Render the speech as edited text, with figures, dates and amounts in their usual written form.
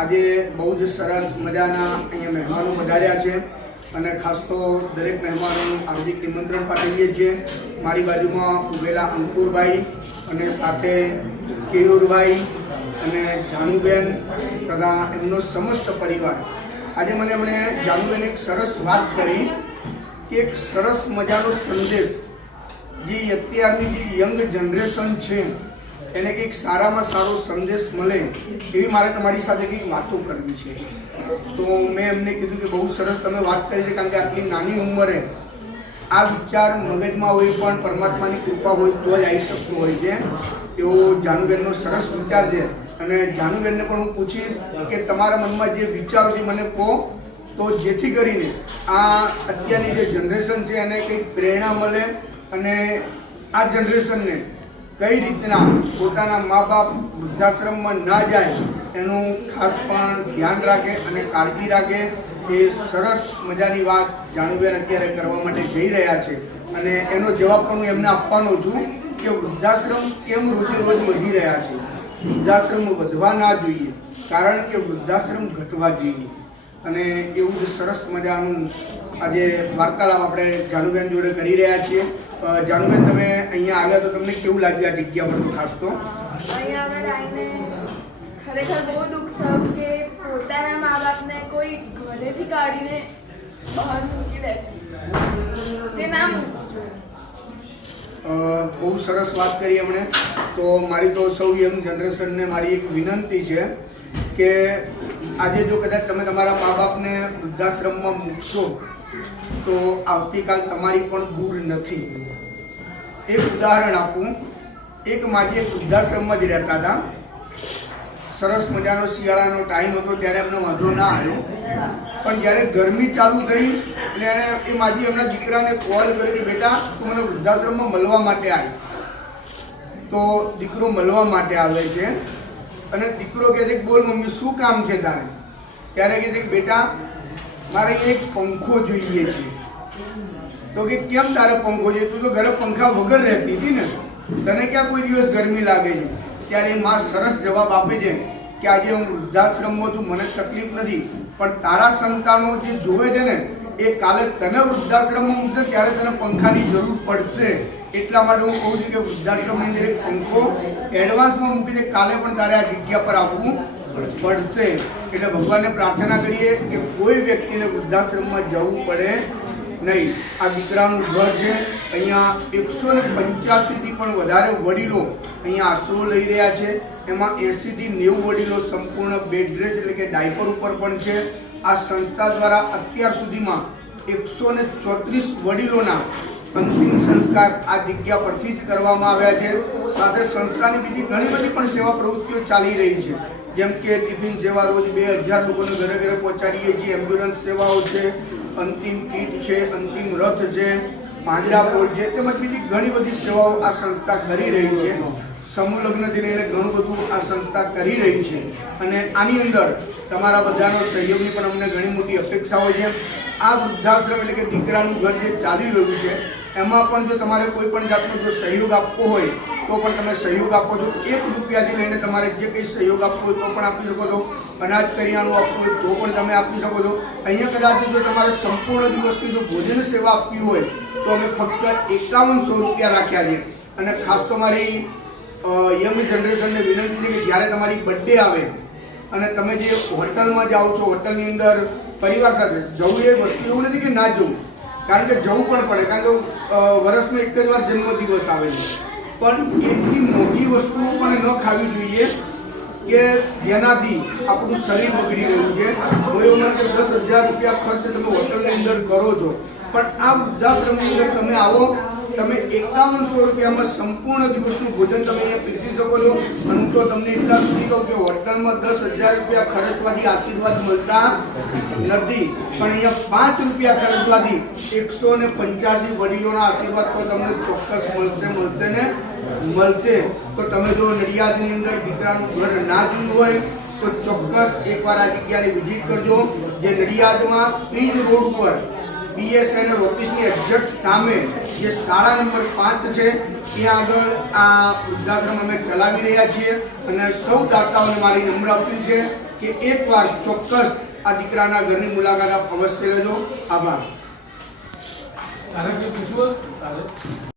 આજે બહુ જ સરસ મજાના અહીંયા મહેમાનો પધાર્યા છે અને ખાસ તો દરેક મહેમાનોનું હાર્દિક નિમંત્રણ પાઠવીએ છીએ. મારી બાજુમાં ઉભેલા અંકુરભાઈ અને સાથે કેયુરભાઈ અને જાનુબેન તથા એમનો સમસ્ત પરિવાર. આજે મને એમણે જાનુબેન એક સરસ વાત કરી કે એક સરસ મજાનો સંદેશ જે અત્યારની જે યંગ જનરેશન છે એને કંઈક સારામાં સારો સંદેશ મળે એવી મારે તમારી સાથે કંઈક વાતો કરવી છે. તો મેં એમને કીધું કે બહુ સરસ તમે વાત કરી છે, કારણ કે આટલી નાની ઉંમરે આ વિચાર મગજમાં હોય પણ પરમાત્માની કૃપા હોય તો જ આવી શકતું હોય છે. એવો જાનુબેનનો સરસ વિચાર છે અને જાનુબેનને પણ હું પૂછીશ કે તમારા મનમાં જે વિચારો છે મને કહો, તો જેથી કરીને આ અત્યારની જે જનરેશન છે એને કંઈક પ્રેરણા મળે અને આ જનરેશનને કઈ રીતના પોતાના મા બાપ વૃદ્ધાશ્રમમાં ના જાય એનું ખાસ પણ ધ્યાન રાખે અને કાળજી રાખે. એ સરસ મજાની વાત જાનુબેન અત્યારે કરવા માટે જઈ રહ્યા છે અને એનો જવાબ પણ હું એમને આપવાનો છું કે વૃદ્ધાશ્રમ કેમ રોજે રોજ વધી રહ્યા છે. વૃદ્ધાશ્રમ વધવા ના જોઈએ, કારણ કે વૃદ્ધાશ્રમ ઘટવા જોઈએ. અને એવું જ સરસ મજાનું આજે વાર્તાલાપ આપણે જાનુબેન જોડે કરી રહ્યા છીએ. જાનુબેન, તમે અહીંયા આવ્યા તો તમને કેવું લાગ્યું આ જગ્યા પર? ખાસ તો અહીંયા આગળ આવીને ખરેખર બહુ દુઃખ થયું કે પોતાના મા બાપને કોઈ ઘરેથી કાઢીને બહાર મૂકી દે છે, જે ના મૂકવું જોઈએ. બહુ સરસ વાત કરી એમણે. તો મારી તો સૌ યંગ જનરેશનને મારી એક વિનંતી છે કે આજે જો કદાચ તમે તમારા મા બાપને વૃદ્ધાશ્રમમાં મૂકશો તો આવતીકાલ તમારી પણ દૂર નથી. એક ઉદાહરણ આપું. એક માજી એક વૃદ્ધાશ્રમમાં જ રહેતા હતા. સરસ મજાનો શિયાળાનો ટાઈમ હતો ત્યારે એમને વાંધો ના આવ્યો, પણ જ્યારે ગરમી ચાલુ થઈ એટલે એ માજી એમના દીકરાને કોલ કરી કે બેટા તું મને વૃદ્ધાશ્રમમાં મળવા માટે આવી. તો દીકરો મળવા માટે આવે છે અને દીકરો કહે છે કે બોલ મમ્મી શું કામ છે તારે? ત્યારે કહે છે કે બેટા મારે એક પંખો જોઈએ છે. તો કે કેમ તારે પંખો જોઈએ? તું તો ઘરે પંખા વગર રહેતી હતી ને, તને ક્યાં કોઈ દિવસ ગરમી લાગે છે? ત્યારે માં સરસ જવાબ આપે છે કે આજે હું વૃદ્ધાશ્રમમાં છું, મને તકલીફ નથી, પણ તારા સંતાનો જે જોવે છે ને એ કાલે તને વૃદ્ધાશ્રમમાં મૂકશે ત્યારે તને પંખાની જરૂર પડશે. એટલા માટે હું કહું છું કે વૃદ્ધાશ્રમની અંદર એક પંખો એડવાન્સમાં મૂકી દે, કાલે પણ તારે આ જગ્યા પર આવવું પડશે. એટલે ભગવાનને પ્રાર્થના કરીએ કે કોઈ વ્યક્તિને વૃદ્ધાશ્રમમાં જવું પડે નહીં. આ દીકરાનું ઘર છે. અહીંયા 185થી પણ વધારે વડીલો અહીંયા આશરો લઈ રહ્યા છે. એમાં 80 થી 90 વડીલો સંપૂર્ણ બેડ રેસ્ટ એટલે કે ડાયપર ઉપર પણ છે. આ સંસ્થા દ્વારા અત્યાર સુધીમાં 134 વડીલોના અંતિમ સંસ્કાર આ જગ્યા પરથી જ કરવામાં આવ્યા છે. સાથે સંસ્થાની બીજી ઘણી બધી પણ સેવા પ્રવૃત્તિઓ ચાલી રહી છે, જેમ કે ટિફિન સેવા, રોજ 2000 લોકોને ઘરે ઘરે પહોંચાડીએ છીએ. એમ્બ્યુલન્સ સેવાઓ છે, અંતિમ કીટ છે, અંતિમ રથ છે, પાંજરા પોળ છે, તેમજ બીજી ઘણી બધી સેવાઓ આ સંસ્થા કરી રહી છે. સમૂહ લગ્નથી લઈને ઘણું બધું આ સંસ્થા કરી રહી છે અને આની અંદર તમારા બધાનો સહયોગની પણ અમને ઘણી મોટી અપેક્ષાઓ છે. આ વૃદ્ધાશ્રમ એટલે કે દીકરાનું ઘર જે ચાલી રહ્યું છે એમાં પણ જો તમારે કોઈ પણ જાતનો જો સહયોગ આપવો હોય તો પણ તમે સહયોગ આપો છો. 1 રૂપિયાથી લઈને તમારે જે કંઈ સહયોગ આપવો હોય તો પણ આપી શકો છો. અનાજ કરિયાણું આપવું હોય તો પણ તમે આપી શકો છો. અહીંયા કદાચ જો તમારે સંપૂર્ણ દિવસની જો ભોજન સેવા આપવી હોય તો અમે ફક્ત 5100 રૂપિયા રાખ્યા છે. અને ખાસ તો મારી યંગ જનરેશનને વિનંતી છે કે જ્યારે તમારી બર્થડે આવે અને તમે જે હોટલમાં જાઓ છો, હોટલની અંદર પરિવાર સાથે જવું એ વસ્તુ એવું નથી કે ના જવું, કારણ કે જવું પણ પડે, કારણ કે વર્ષમાં એક જ વાર જન્મદિવસ આવે છે. પણ એટલી મોટી વસ્તુઓ પણ ન ખાવી જોઈએ કે જેનાથી આપણું શરીર બગડી રહ્યું છે. હું એવું મને કે 10,000 રૂપિયા ખર્ચ તમે હોટલની અંદર કરો છો, પણ આ વૃદ્ધાશ્રમની અંદર તમે આવો, તમે 5100 રૂપિયામાં સંપૂર્ણ દિવસનું ભોજન તમે અહીંયા પીરસી શકો છો. અને હું તો તમને એટલા સુધી કહું કે હોટલમાં 10,000 રૂપિયા ખર્ચવાથી આશીર્વાદ મળતા નથી, પણ અહીંયા 5 રૂપિયા ખર્ચવાથી 185 વડીલોના આશીર્વાદ તો તમને ચોક્કસ મળશે ને મળશે. તો તમે જો નડિયાદની અંદર દીકરાનું ઘર ના જોયું હોય તો ચોક્કસ એકવાર આ જગ્યાની વિઝિટ કરજો. જે નડિયાદમાં પીજ રોડ ઉપર BSNL ઓફિસની એક્ઝેક્ટ સામે જે શાળા નંબર 5 છે ત્યાં આગળ આ વૃદ્ધાશ્રમ અમે ચલાવી રહ્યા છીએ. અને સૌ દાતાઓને મારી નમ્ર અપીલ છે કે એકવાર ચોક્કસ આ દીકરાના ઘરની મુલાકાત આપ અવશ્ય લેજો. આભાર. તારે કંઈ પૂછવું તારે